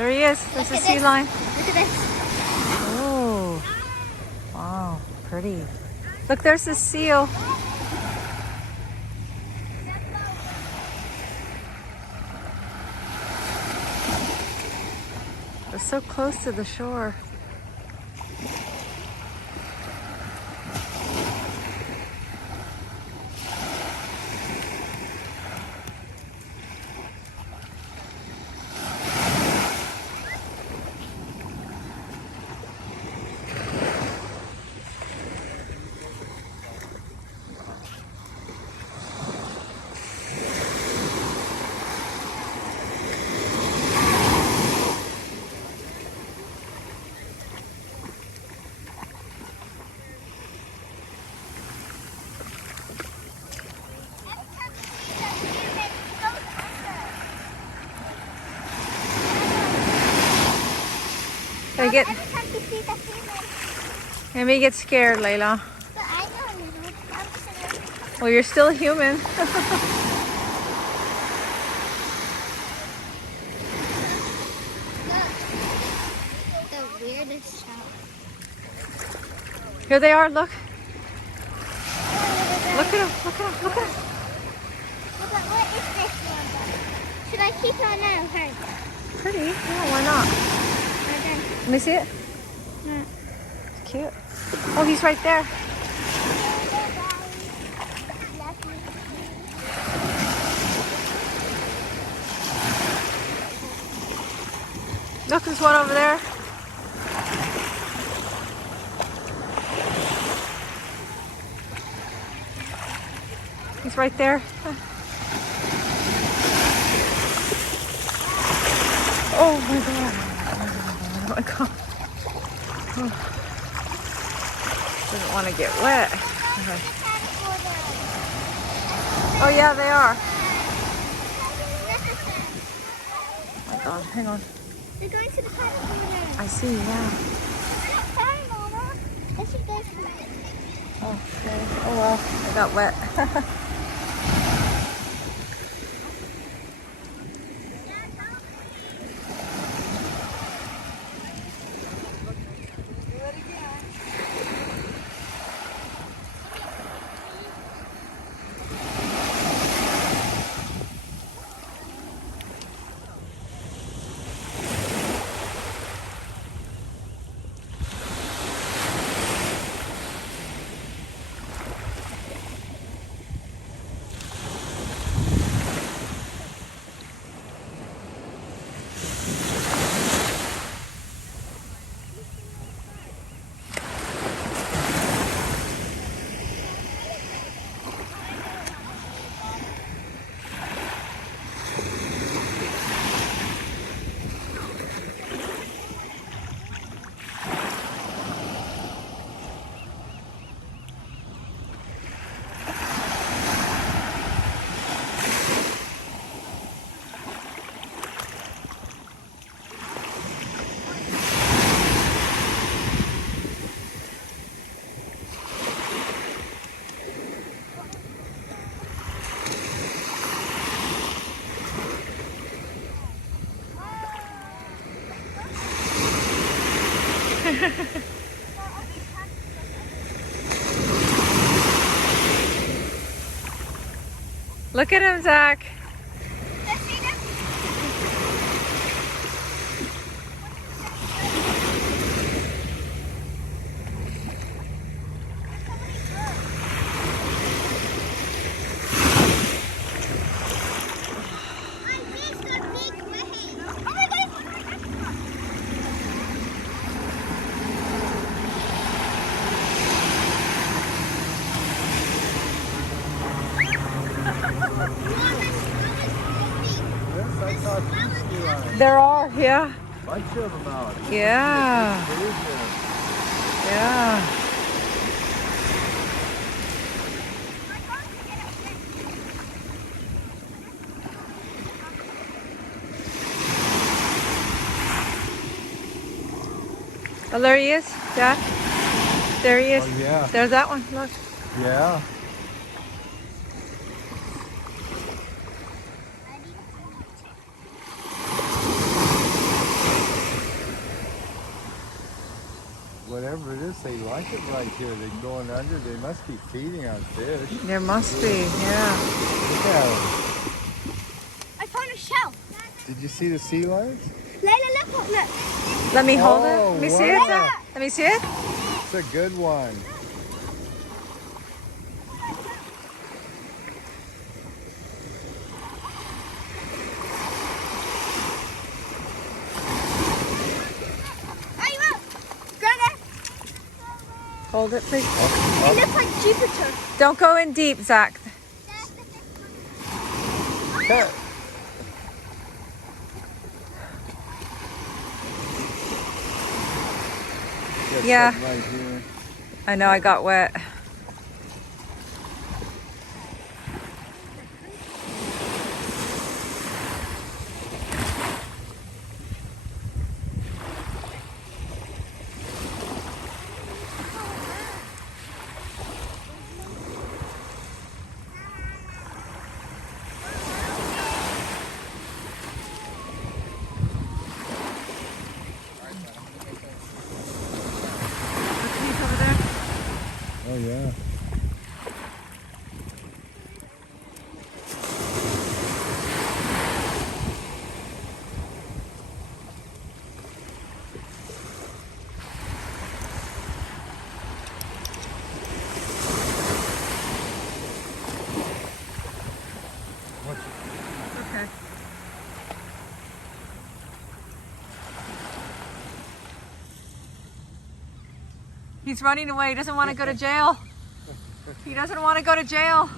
There he is. There's a sea lion. Look at this. Oh, wow, pretty. Look, there's a seal. We're so close to the shore. I get, Every time you see the human. let me get scared, Layla. But I know you. I'm just Well, you're still human. the weirdest shot. Here they are, look. Look at them, look at them, look at them. What is this one? Should I keep it on now? Hurry. Pretty, yeah, why not? Let me see it. It's cute. Oh, he's right there. Look, there's one over there. He's right there. Oh my god. Oh my god. Oh. Doesn't want to get wet. Okay. Oh yeah, they are. Oh my god, hang on. They're going to the park over there. I see, yeah. Sorry, Mama. Let's just go for it. Oh, okay. Oh well, I got wet. Look at him, Zach. There are, yeah. Bunch of them out. Yeah. Yeah. Oh, there he is, Jack. There he is. Oh, yeah. There's that one. Look. Yeah. whatever it is, they like it right here. They're going under. They must be feeding on fish. There must be, yeah. Look at them. I found a shell. Did you see the sea lions? Layla, look. Let me hold it. Oh, Let me see it. wow. Let me see it. It's a good one. Hey, look. Grandma, Hold it, please. it looks like Jupiter. Don't go in deep, Zach. Okay. Yeah. Right here. I know I got wet. He's over there. Oh yeah. Okay. He's running away. He doesn't want to go to jail. He doesn't want to go to jail.